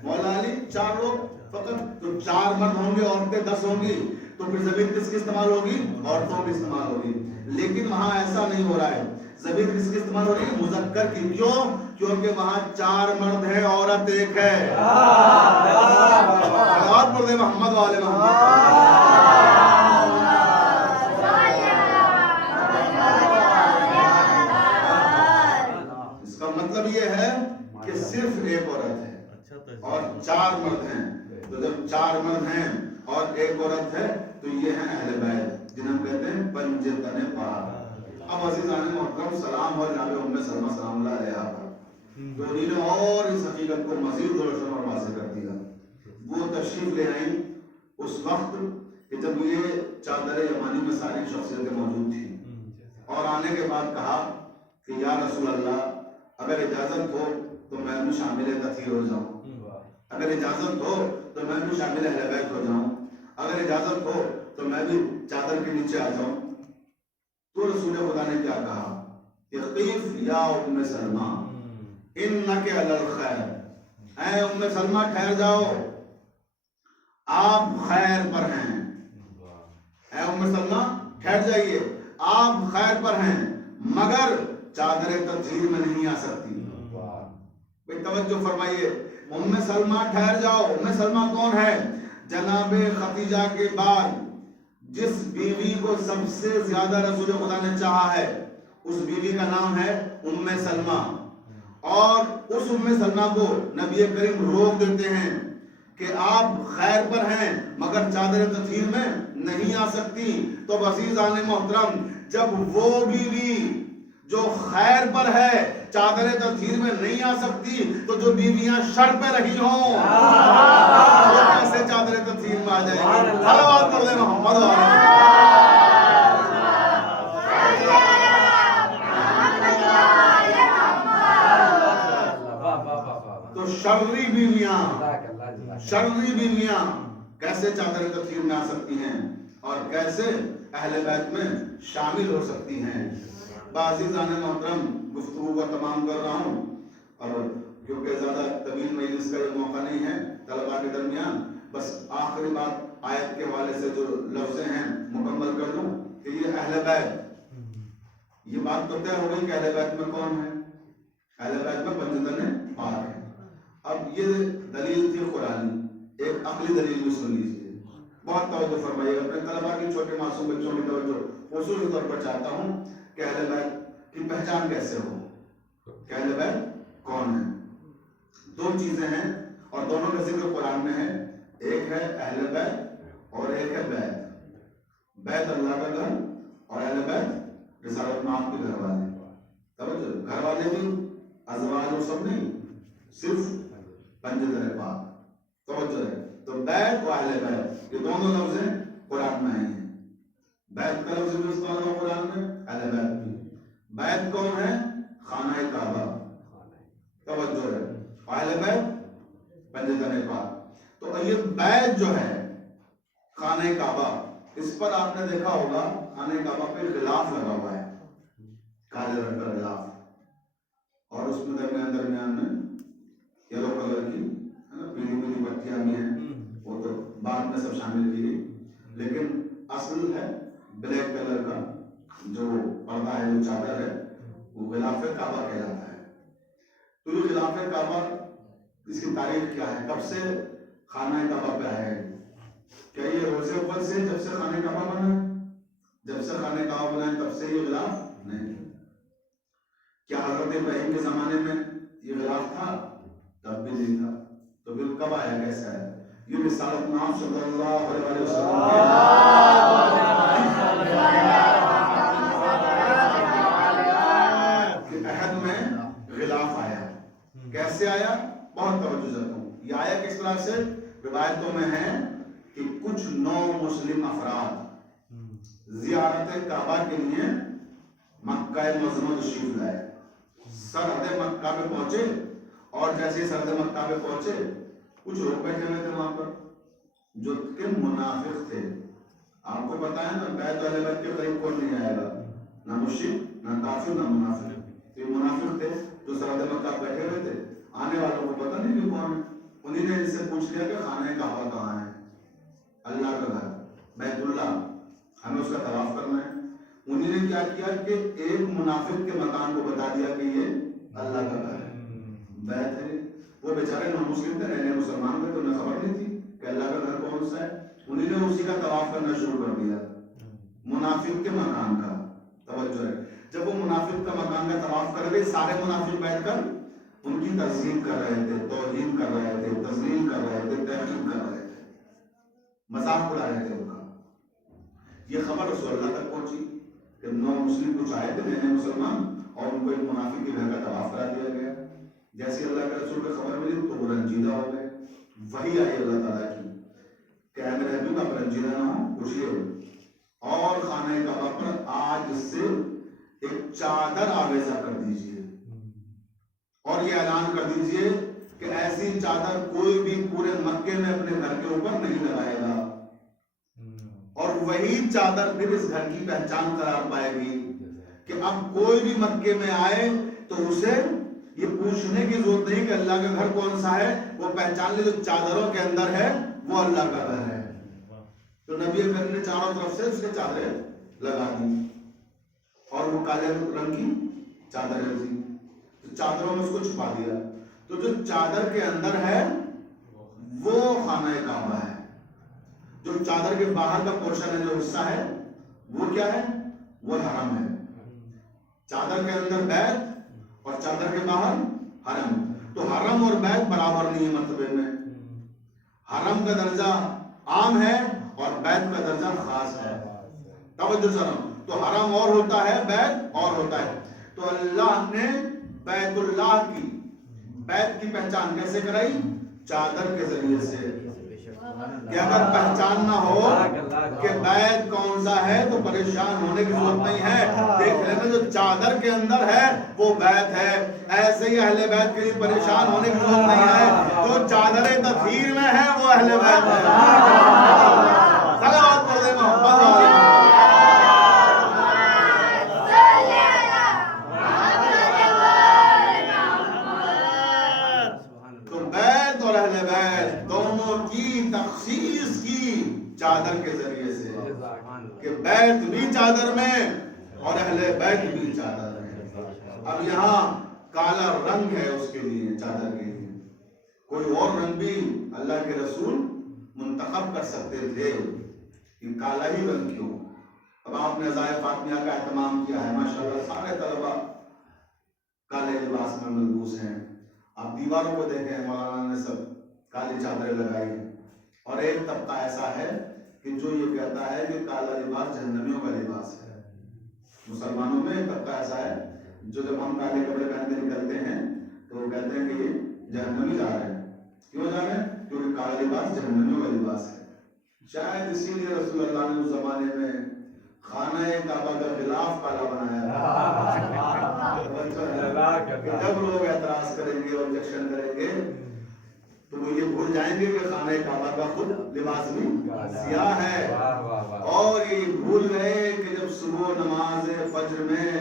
مولا علی، 4 لوگ فقط. تو 4 مرد ہوں گے، عورتیں 10 ہوں گی. تو پھر ضمیر کس کی استعمال ہوگی؟ عورتوں کی استعمال ہوگی. لیکن وہاں ایسا نہیں ہو رہا ہے. ضمیر کس کی استعمال ہو رہی ہے؟ مذکر کی. کیوں؟ کیونکہ وہاں 4 مرد ہیں، عورت ایک ہے. صلوات پڑھ دے محمد والے محمد. اس کا مطلب یہ ہے کہ صرف ایک عورت ہے اور 4 مرد ہیں. تو جب 4 مرد ہیں اور ایک عورت ہے تو یہ ہیں اہل بیت، جنہیں ہم کہتے ہیں پنج تن پاک. اب عزیزان محترم، سلام اور جناب ام سلمہ سلام اللہ علیہا پر تو انہوں نے اور اس حقیقت کو مزید روشن اور واضح کر دیا. وہ تشریف لے آئیں اس وقت کہ جب یہ چادر یمانی میں ساری شخصیتیں موجود تھیں، اور آنے کے بعد کہا کہ یا رسول اللہ اگر اجازت ہو تو میں بھی شامل تطہیر ہو جاؤں، اگر اجازت ہو تو میں بھی شامل اہل بیت ہو جاؤں، اگر اجازت ہو تو میں بھی چادر کے نیچے آ جاؤں. تو رسول خدا نے کیا کہا؟ اقیف یا ام سلمہ انک علی الخیر. اے ام سلمہ ٹھہر جاؤ، آپ خیر پر ہیں. اے ام سلمہ ٹھہر جائیے، آپ خیر پر ہیں، مگر چادر تطہیر میں نہیں آ سکتی. بھئی توجہ فرمائیے. ام سلمہ ٹھہر جاؤ. ام سلمہ کون ہے؟ جناب خدیجہ کے بعد جس بیوی کو سب سے زیادہ رسول خدا نے چاہا ہے اس بیوی کا نام ہے ام سلمہ. اور اس ام سلمہ کو نبی کریم روک دیتے ہیں کہ آپ خیر پر ہیں مگر چادر تطہیر میں نہیں آ سکتی. تو عزیزان محترم، جب وہ بیوی جو خیر پر ہے چادر تطہیر میں نہیں آ سکتی تو جو بیویاں شر پہ رہی ہوں وہ کیسے چادر تطہیر میں آ جائیں گی؟ صلوات پڑھ دیں محمد والے. تو شرری بیویاں کیسے چادر تطہیر میں آ سکتی ہیں اور کیسے اہل بیت میں شامل ہو سکتی ہیں؟ عزیزان محترم، گفتگو کا تمام کر رہا ہوں اور کیونکہ زیادہ طویل مجلس کا یہ موقع نہیں ہے طلباء کے درمیان، بس آخری بات آیت کے حوالے سے جو لفظ ہیں مکمل کر دوں کہ یہ اہل بیت، یہ بات تو طے ہو گئی کہ اہل بیت میں کون ہے؟ اہل بیت میں بندگان پاک ہے۔ اب یہ دلیل تھی قرآنی، ایک عقلی دلیل بھی سن لیجیے، بہت توجہ فرمائیے، اپنے طلباء کی چھوٹے معصوم بچوں کی توجہ خصوصی طور پر چاہتا ہوں کہ اہل بیت کی پہچان کیسے ہو، کہ اہل بیت کون ہے۔ دو چیزیں ہیں اور دونوں کا ذکر قرآن میں ہے، ایک ہے اہل بیت اور ایک ہے بیت۔ بیت اللہ کا گھر اور اہل بیت رسالت میں آپ کے گھر والے، توجہ، گھر والے بھی ازواج اور سب نہیں، صرف پنجدر پاک، توجہ ہے۔ تو بیت و اہل بیت یہ دونوں لفظ قرآن میں آئی ہیں، بیت کا لفظ بھی استعمال ہوا قرآن میں، اہل بیت بھی۔ بیت کون ہے؟ خانہ کعبہ، توجہ ہے، اہل بیت پنجدر پاک۔ تو یہ بیت جو ہے خانہ کعبہ، اس پر آپ نے دیکھا ہوگا خانہ کعبہ پہ غلاف لگا ہوا ہے، کالے رنگ کا غلاف، اور اس میں درمیان میں یلو کلر کی پیلی پیلی پٹیاں بھی ہیں، وہ تو بعد میں سب شامل کی گئی، لیکن اصل ہے بلیک کلر کا جو پردہ ہے، جو چادر ہے، وہ غلاف کعبہ کہلاتا ہے۔ تو یہ غلاف کعبہ، اس کی تاریخ کیا ہے، کب سے خانہ کعبہ پہ آیا ہے؟ کیا یہ روز اول سے جب سے خانہ کعبہ بنا ہے؟ جب سے خانہ کعبہ بنا ہے تب سے یہ غلاف نہیں؟ کیا حضرت ابراہیم کے زمانے میں یہ غلاف تھا؟ تب بھی نہیں تھا، تو پھر کب آیا، کیسے آیا؟ یہ رسالت نام صلی اللہ علیہ وسلم کے عہد میں غلاف آیا۔ کیسے آیا؟ بہت توجہ دیتا ہوں، یہ آیا کس طرح سے؟ روایتوں میں ہے کہ کچھ نو مسلم افراد زیارت کعبہ کے لیے مکہ معظمہ تشریف لائے، سرحد مکہ پہ پہنچے، اور جیسے سرحد مکہ پہ پہنچے کچھ لوگ بیٹھے ہوئے تھے وہاں پر جو کہ منافق تھے۔ آپ کو پتا ہے نا، بیت اہل بیت کے قریب کون نہیں آئے گا، نہ مشرک، نہ کافر، نہ منافق۔ یہ منافق تھے جو سرحد مکہ بیٹھے ہوئے تھے، آنے والوں کو پتہ نہیں کہ کون ہے۔ انہیں نے ان سے پوچھ لیا کہ خانہ کعبہ کہاں ہے، اللہ کا گھر بیت اللہ، ہمیں اس کا طواف کرنا ہے۔ انہیں نے کیا کیا کہ ایک منافق کے مکان کو بتا دیا کہ یہ اللہ کا گھر ہے، بیت ہے۔ وہ بیچارے نان مسلم تھے، نئے مسلمان تھے، تو انہیں خبر نہیں تھی کہ اللہ کا گھر کون سا ہے۔ انہیں نے اسی کا طواف کرنا شروع کر دیا، منافق کے مکان کا، توجہ ہے۔ جب وہ منافق کا مکان کا طواف کر گئے، سارے منافق بیٹھ کر ان کی تعظیم کر رہے تھے، توہین کر رہے تھے، تذلیل کر رہے تھے، تحقیر کر رہے تھے، مذاق اڑا رہے تھے ان کا۔ یہ خبر رسول اللہ تک پہنچی کہ نو مسلم کچھ آئے تھے، نئے مسلمان، اور ان کو ایک منافق کے گھر کا طواف کرا دیا گیا۔ جیسے اللہ کے رسول کو خبر ملی تو وہ رنجیدہ ہو گئے۔ وحی آئی اللہ تعالیٰ کی کہ اے میرے حبیب آپ رنجیدہ نہ ہو، خوشی ہو، اور خانہ کعبہ پر آج سے ایک چادر آویزہ کر دیجئے، اور یہ اعلان کر دیجئے کہ ایسی چادر کوئی بھی پورے مکے میں اپنے گھر کے اوپر نہیں لگائے گا، اور وہی چادر پھر اس گھر کی پہچان قرار پائے گی کہ اب کوئی بھی مکے میں آئے تو اسے یہ پوچھنے کی ضرورت نہیں کہ اللہ کا گھر کون سا ہے، وہ پہچان لے جو چادروں کے اندر ہے وہ اللہ کا گھر ہے۔ تو نبی اکرم نے چاروں طرف سے اس کے چادریں لگا دی، اور وہ کالے رنگ کی چادریں تھی، تو چادروں میں اس کو چھپا دیا۔ تو جو چادر کے اندر ہے وہ خانہ کعبہ ہے، جو چادر کے باہر کا پورشن ہے، جو حصہ ہے، وہ کیا ہے؟ وہ حرم ہے۔ چادر کے اندر بیت اور چادر کے باہر حرم، تو حرم اور بیت برابر نہیں ہے مرتبے میں۔ حرم کا درجہ عام ہے اور بیت کا درجہ خاص ہے، توجہ سنو۔ تو حرم اور ہوتا ہے، بیت اور ہوتا ہے۔ تو اللہ نے بیت اللہ کی، بیت کی پہچان کیسے کرائی؟ چادر کے ذریعے سے، کہ اگر پہچان نہ ہو کہ بیت کون سا ہے تو پریشان ہونے کی ضرورت نہیں ہے، دیکھ لینا جو چادر کے اندر ہے وہ بیت ہے۔ ایسے ہی اہل بیت کے لیے پریشان ہونے کی ضرورت نہیں ہے، جو چادر تطہیر میں ہے وہ اہل بیت ہے۔ صلوات پڑھ دیں محمد۔ تو بیت اور اہل بیت دونوں کی تقسیم چادر کے ذریعے سے کہ بیت بھی چادر میں اور اہل بیت بھی چادر میں. اب یہاں کالا رنگ ہے اس کے لیے، چادر کے لیے. کوئی اور رنگ بھی اللہ کے رسول منتخب کر سکتے تھے، کہ کالا ہی رنگ کیوں. اب آپ نے عزائے فاطمیہ کا اہتمام کیا ہے، ماشاءاللہ سارے طلبہ کالے لباس میں ملبوس ہیں. آپ دیواروں کو دیکھیں، مولانا نے سب کالی چادریں لگائی ہیں. اور ایک طبقہ ایسا ہے کہ جو یہ کہتا ہے کہ کالا لباس جہنمیوں کا لباس ہے. مسلمانوں میں ایک طبقہ ایسا ہے جو جب ہم کالے کپڑے پہن کے نکلتے ہیں تو وہ کہتے ہیں کہ یہ جہنمی جا رہے ہیں. کیوں جا رہے ہیں؟ کیونکہ کالا لباس جہنمیوں کا لباس ہے. شاید اسی لیے رسول اللہ نے اس زمانے میں خانہ کعبہ کا غلاف کالا بنایا تھا. جب لوگ اعتراض کریں گے، آبجیکشن کریں گے، تو وہ یہ بھول جائیں گے کہ خانہ کعبہ کا خود لباس بھی سیاہ ہے. اور یہ بھول گئے کہ جب صبح نماز فجر میں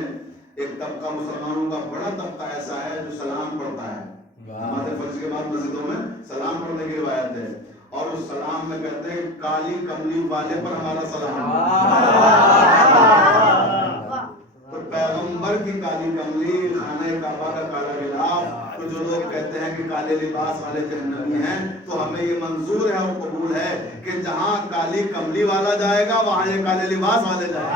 ایک طبقہ مسلمانوں کا بڑا طبقہ ایسا ہے جو سلام پڑھتا ہے. نماز فجر کے بعد مسجدوں میں سلام پڑھنے کی روایت ہے، اور اس سلام میں کہتے ہیں کالی کملی والے پر ہمارا سلام. تو پیغمبر کی کالی کملی، خانہ کعبہ کا کالا غلاف، تو جو لوگ کہتے ہیں کہ کالے لباس والے جہنمی ہیں، تو ہمیں یہ منظور ہے اور قبول ہے کہ جہاں کالی کملی والا جائے گا وہاں یہ کالے لباس والے جائیں گے.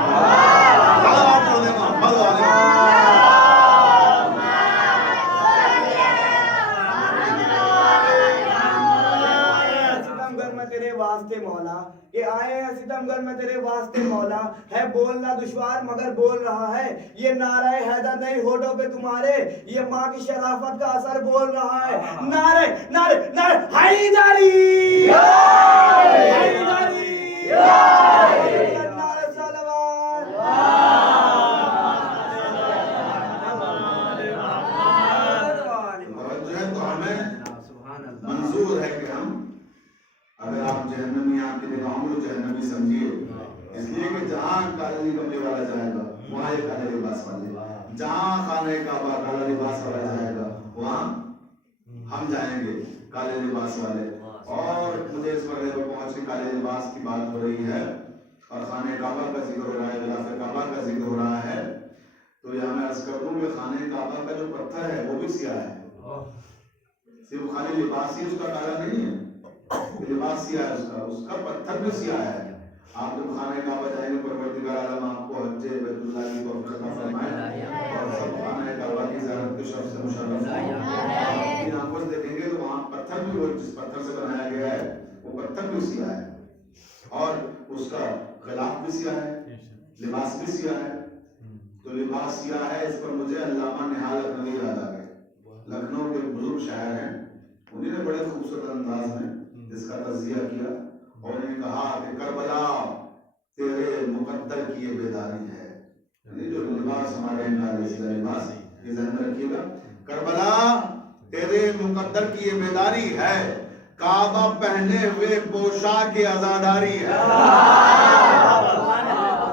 واسطے مولا کہ آئے ہیں ستم گر میں تیرے واسطے مولا، ہے بولنا دشوار مگر بول رہا ہے. یہ نعرہ حیدر نہیں ہونٹوں پہ تمہارے، یہ ماں کی شرافت کا اثر بول رہا ہے. نعرہ نعرہ نعرہ حیدری، حیدری، نعرہ صلوات. منظور ہے کہ ہم، اگر آپ جہنمی آپ کی نگاہوں کو جہنمی سمجھیے، اس لیے کہ جہاں کالے کپڑے والا جائے گا وہاں یہ کالے لباس والے، جہاں خانہ کعبہ کالا لباس والا جائے گا وہاں ہم جائیں گے کالے لباس والے. اور مجھے اس مرحلے پر پہنچ کے کالے لباس کی بات ہو رہی ہے اور خانہ کعبہ کا ذکر ہو رہا ہے، غلاف کعبہ کا ذکر ہو رہا ہے، تو یہاں میں عرض کر دوں کہ خانہ کعبہ کا جو پتھر ہے وہ بھی سیاہ ہے. صرف خالی لباس ہی اس کا کالا نہیں ہے، لباس سیاہ ہے، اس کا پتھر بھی سیاہ ہے. آپ جب خانہ کعبہ جائیں گے، پروردگار عالم آپ کو حج بیت اللہ کی توفیق عطا فرمائے اور سب خانہ کعبہ کی زیارت کے شرف سے مشرف ہوں. آپ کی آنکھوں سے دیکھیں گے تو وہاں پتھر بھی، وہ جس پتھر سے بنایا گیا ہے وہ پتھر بھی سیاہ ہے، اور اس کا غلاف بھی سیاہ ہے، لباس بھی سیاہ ہے. تو لباس سیاہ ہے، اس پر مجھے علامہ نہال لکھنوی یاد آ گئے. لکھنؤ کے بزرگ شاعر ہیں، انہوں نے بڑے خوبصورت انداز میں اس کا تجزیہ کیا اور انہوں نے کہا کہ کربلا تیرے مقدر کی یہ بیداری ہے. یعنی جو لباس ہمارے کا لباس، یہ ذہن میں رکھیے گا، کربلا تیرے مقدر کی یہ بیداری ہے، کعبہ پہنے ہوئے پوشاک عزاداری ہے.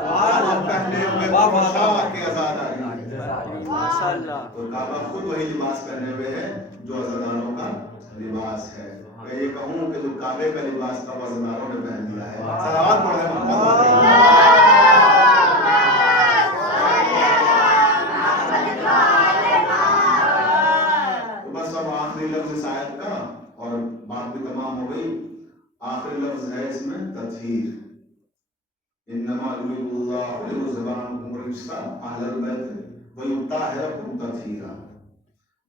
کعبہ پہنے ہوئے پوشاک عزاداری ہے. تو کعبہ خود وہی لباس پہنے ہوئے ہے جو عزاداروں کا لباس ہے. میں یہ کہوں کہ جو کعبے کا لباس تھا وہ عزاداروں نے پہن لیا ہے. صلوات پڑھ رہے ہیں. تو بس اب آخری لفظ اس آیت کا اور بات بھی تمام ہو گئی. آخری لفظ ہے اس میں تطہیر. انما یرید اللہ لیذهب عنکم الرجس اہل البیت ویطہرکم تطہیرا.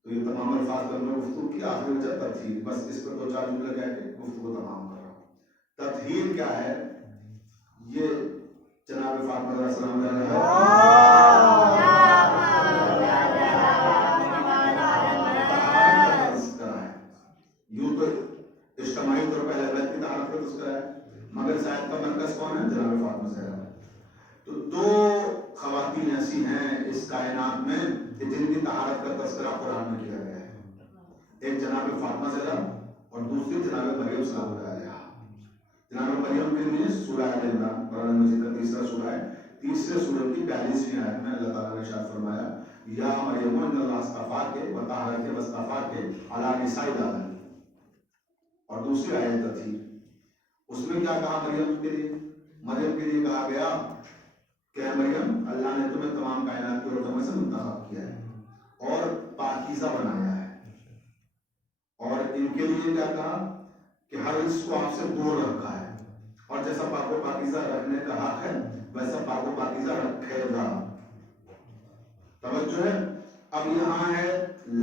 تو یہ تمام الفاظ پر میں گفتگو کی، آخری وجہ تطہیر. بس اس پر دو چار جملے کہہ کے گفتگو تمام کر رہا ہوں. تطہیر کیا ہے؟ یہ جناب فاطمہ علیہ السلام یوں تو اجتماعی طور پر اہل بیت کی طہارت کا تذکرہ ہے، مگر اس آیت کا مرکز کون ہے؟ جناب فاطمہ زہرا. تو دو خواتین ایسی ہیں اس کائنات میں کہ جن کی طہارت کا تذکرہ قرآن میں کیا گیا ہے. ایک جناب فاطمہ زہرا اور دوسری جناب مریم سلام اللہ علیہا. جناب مریم کے لیے سورہ آل عمران قرآن مجید کا تیسرا سورہ ہے. تیسرے سورہ کی 42ویں آیت میں اللہ تعالیٰ نے ارشاد فرمایا یا مریم ان اللہ اصطفاک وطہرک واصطفاک علی نساء العالمین. اور دوسری آیت تطہیر، اس میں کیا کہا مریم کے لیے کہا گیا کہ اے مریم اللہ نے تمہیں تمام کائنات کی عورتوں میں سے منتخب کیا ہے اور پاکیزہ بنایا ہے، اور ان کے لیے کیا کہا کہ ہر اس کو آپ سے دور رکھا ہے، اور جیسا پاک و پاکیزہ رکھنے کا حق ہے ویسا پاک و پاکیزہ رکھے گا۔ توجہ ہے۔ اب یہاں ہے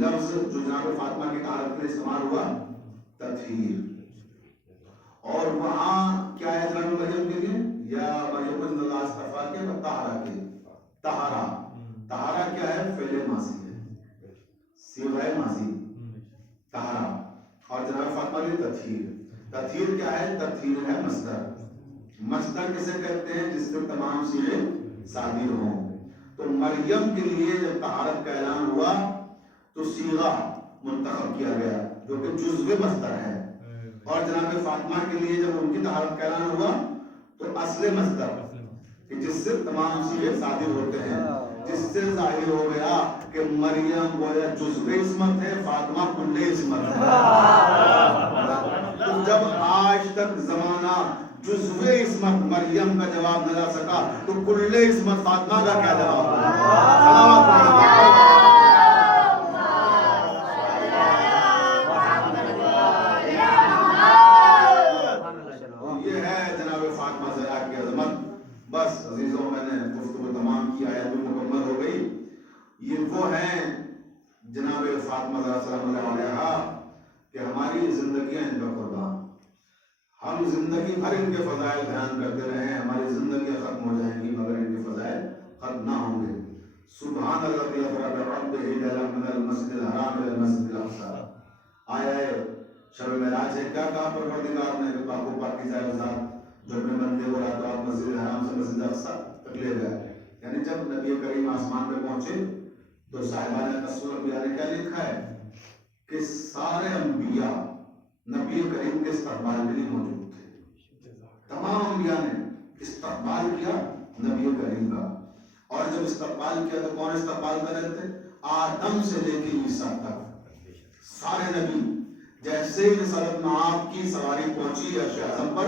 لفظ جو جناب فاطمہ کی طہارت کے لیے استعمال ہوا، تطہیر، اور وہاں کیا ہے جناب مریم کے لیے، یا مریم اللہ اصطفیٰ کے طہارہ کے، طہارہ کیا ہے، فعل ماضی ہے، صیغہ ماضی، طہارہ، اور جناب فاطمہ کے تطہیر کیا ہے، تطہیر ہے مصدر کسے کہتے ہیں، جس سے تمام صیغے صادر ہوں۔ تو مریم کے لیے جب طہارت کا اعلان ہوا تو صیغہ منتخب کیا گیا جو کہ جزو مصدر ہے، اور جناب فاطمہ کے لیے جب ان کی طہارت کا اعلان ہوا تو اصل مصدر کہ جس سے تمام صیغے صادر ہوتے ہیں، جس سے ظاہر ہو گیا کہ مریم گویا جزو عصمت ہے، فاطمہ کل عصمت ہے۔ تو جب آج تک زمانہ جزو عصمت مریم کا جواب نہ لا سکا تو کل عصمت فاطمہ کا کیا جواب یہ ہے جناب فاطمہ زہرا کی عظمت۔ بس عزیزوں، میں نے گفتگو تمام کی، آیت مکمل ہو گئی۔ یہ وہ ہیں جناب فاطمہ زہرا سلام اللہ علیہا کہ ہماری زندگیاں ان کا قربان، ہم زندگی بھر ان کے فضائل بیان کرتے رہے، ہماری زندگیاں ختم ہو جائیں گی مگر ان کے فضائل ختم نہ ہوں گے۔ سبحان اللہ اسرا بعبدہ لیلا من المسجد الحرام الى المسجد الاقصی، آیا شب معراج ہے، کیا کہا پروردگار نے کہ پاک و پاکیزہ ذات جو اپنے بندے کو رات رات مسجد الحرام سے مسجد اقصی تک لے گیا۔ یعنی جب نبی کریم آسمان پہ پہنچے تو صاحبان رسول انبیاء نے کیا لکھا ہے کہ سارے انبیاء نبی کریم کے استقبال کے لیے موجود تھے، تمام انبیاء نے استقبال کیا نبی کریم کا، اور جب استقبال کیا تو کون استقبال کر رہے تھے، آدم سے لے کے عیسیٰ تک سارے نبی۔ جیسے ہی رسالت میں آپ کی سواری پہنچی عرش اعظم پر،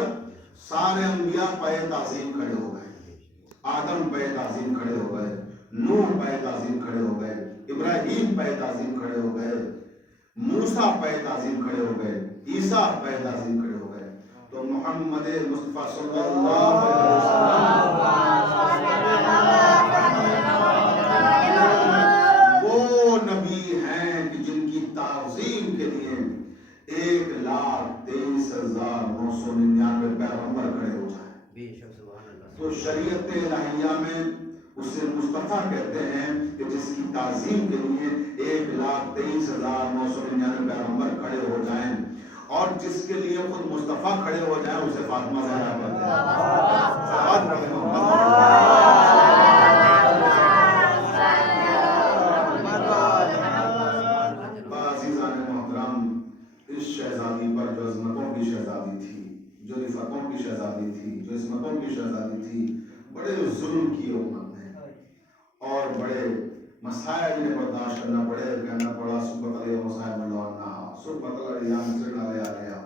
سارے انبیاء پائے تعظیم کھڑے ہو گئے، آدم پائے تعظیم کھڑے ہو گئے، نوح پائے تعظیم کھڑے ہو گئے، ابراہیم پائے تعظیم کھڑے ہو گئے، موسیٰ پائے تعظیم کھڑے ہو گئے، عیسیٰ پائے تعظیم کھڑے ہو گئے۔ تو محمد مصطفیٰ صلی اللہ علیہ وسلم وہ نبی ہیں کہ جن کی تعظیم کے لیے 1,23,999 پیغمبر کھڑے ہو جائیں۔ تو شریعت الہیہ میں اسے مصطفیٰ کہتے ہیں کہ جس کی تعظیم کے لیے 1,23,999 پیغمبر کھڑے ہو جائیں، اور جس کے لیے خود مصطفیٰ کھڑے ہو جائیں اسے فاطمہ زہرا کہتے ہیں۔ عزیزان محترم، اس شہزادی پر جو عظمتوں کی شہزادی تھی، جو رفتوں کی شہزادی تھی، جو عصمتوں کی شہزادی تھی، بڑے ظلم کیے امت نے، اور بڑے مسائل نے برداشت کرنا پڑے، کہنا پڑا سبت علیہ مصائب اللہ سبت علیہ مصر علیہ۔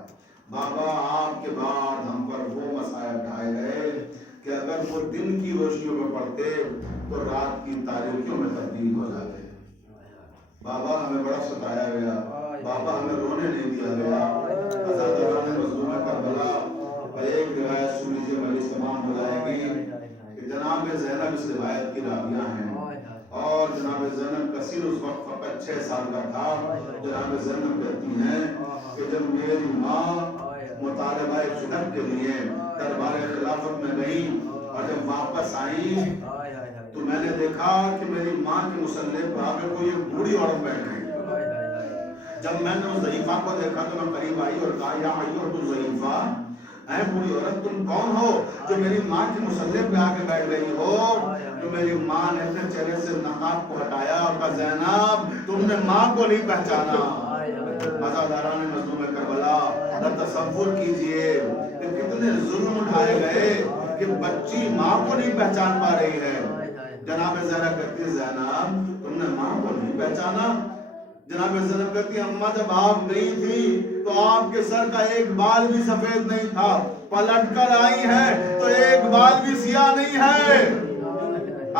بابا آپ کے بعد ہم پر وہ مسائل ڈھائے گئے کہ اگر وہ دن کی روشنیوں میں پڑھتے تو رات کی تاریکیوں میں تبدیل ہو جاتے۔ بابا ہمیں بڑا ستایا گیا، بابا ہمیں رونے نہیں دیا گیا۔ عزاداران مظلوم کربلا، ایک روایت سن لیجیے، مجلس تمام ہو جائے گی کہ جناب زینب اس روایت کی راویہ ہیں، اور جناب زینب کثیر اس وقت فقط 6 سال کا تھا۔ جناب زینب کہتی ہیں کہ جب میری ماں مطالبہ خدمت کے لیے دربار خلافت میں گئی اور جب واپس آئی تو میں نے دیکھا کہ میری ماں کے مسلح پر آگے کوئی ایک بوڑھی عورت بیٹھ گئی۔ جب میں نے اس ضعیفہ کو دیکھا تو میں قریب آئی اور کہا یا ایھا الضعیفہ، اے بوڑھی عورت تم کون ہو جو میری ماں کے مسلح پہ آگے بیٹھ گئی ہو؟ تو میری ماں نے اپنے چہرے سے نقاب کو ہٹایا اور کہا زینب تم نے ماں کو نہیں پہچانا۔ عزاداران مظلوم کربلا، تصور کیجئے کہ کتنے ظلم اٹھائے گئے کہ بچی ماں کو نہیں پہچان پا رہی ہے۔ جناب زہرا کہتی ہے زینب تم نے ماں کو نہیں پہچانا؟ جناب زینب کہتی ہے اماں جب آپ گئی تھی تو آپ کے سر کا ایک بال بھی سفید نہیں تھا، پلٹ کر آئی ہیں تو ایک بال بھی سیاہ نہیں ہے.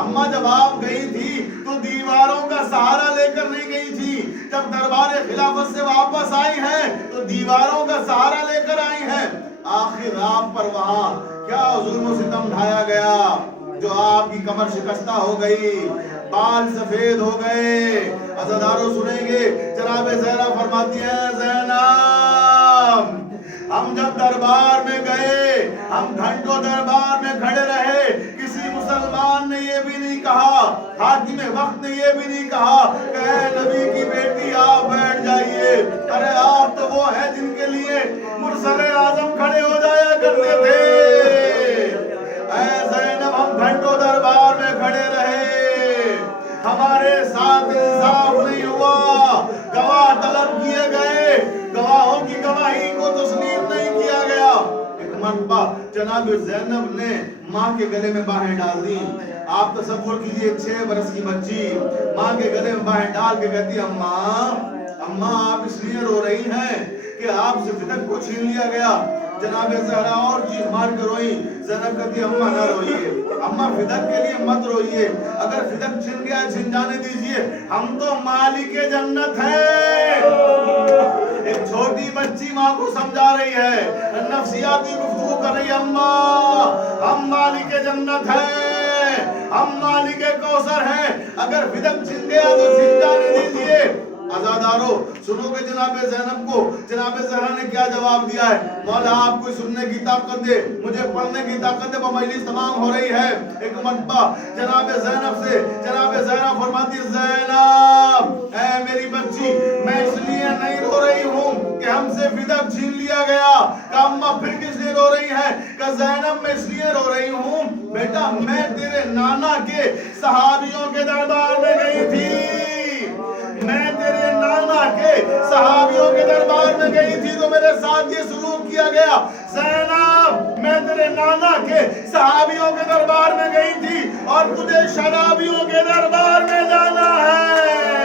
اماں جب آپ گئی تھی تو دیواروں کا سہارا لے کر نہیں گئی تھی. جب دربار خلافت سے واپس آئی ہیں تو دیواروں کا سہارا لے کر آئی ہیں. آخر آپ پر وہاں کیا ظلم و ستم ڈھایا گیا جو آپ کی کمر شکستہ ہو گئی, بال سفید ہو گئے. عزاداروں سنیں گے, جناب زہرا فرماتی ہیں زینب ہم جب دربار میں گئے, ہم گھنٹوں دربار میں کھڑے رہے, کسی مسلمان نے یہ بھی نہیں کہا, حاکم وقت نے یہ بھی نہیں کہا کہ اے نبی کی بیٹی آپ بیٹھ جائیے. ارے آپ تو وہ ہیں جن کے لیے مرسل اعظم کھڑے ہو جایا کرتے تھے. اے زینب ہم گھنٹوں دربار میں کھڑے رہے, ہمارے ساتھ انصاف نہیں ہوا, گواہ طلب کیے گئے, گواہوں کی گواہی کو تسلیم نہیں کیا گیا. ایک مرتبہ جناب زینب نے ماں کے گلے میں باہیں ڈال دی. آپ تصور کیجئے 6 برس کی بچی ماں کے گلے میں باہیں ڈال کے کہتی اماں آپ اس لیے رو رہی ہیں کہ آپ سے فدق کو چھین لیا گیا. جناب زہرا اور چیخ مار کے روئی. زینب کہتی اماں نہ روئیے, اماں فدق کے لیے مت روئیے, اگر فدق چھن گیا چھن جانے دیجئے, ہم تو مالک جنت ہیں. ایک چھوٹی بچی ماں کو سمجھا رہی ہے, نفسیاتی گفتگو کر رہی ہے, اماں ہم مالک جنت ہیں, ہم مالک کوثر ہیں, اگر فدق چھن گیا تو چھن جانے دیجئے. عزادارو سنو گے جناب زینب کو جناب زہرا نے کیا جواب دیا ہے. مولا آپ کو سننے کی طاقت دے, مجھے پڑھنے کی طاقت دے, مجلس تمام ہو رہی ہے. ایک مرتبہ جناب زینب سے جناب زہرا فرماتی زینب اے میری بچی میں اس لیے نہیں رو رہی ہوں کہ ہم سے فدق چھین لیا گیا. کہ اماں پھر کس لیے رو رہی ہے؟ کہ زینب میں اس لیے رو رہی ہوں بیٹا میں تیرے نانا کے صحابیوں کے دربار میں گئی تھی, میں تیرے نانا کے صحابیوں کے دربار میں گئی تھی تو میرے ساتھ یہ سلوک کیا گیا. زینب میں تیرے نانا کے صحابیوں کے دربار میں گئی تھی اور تجھے شرابیوں کے دربار میں جانا ہے.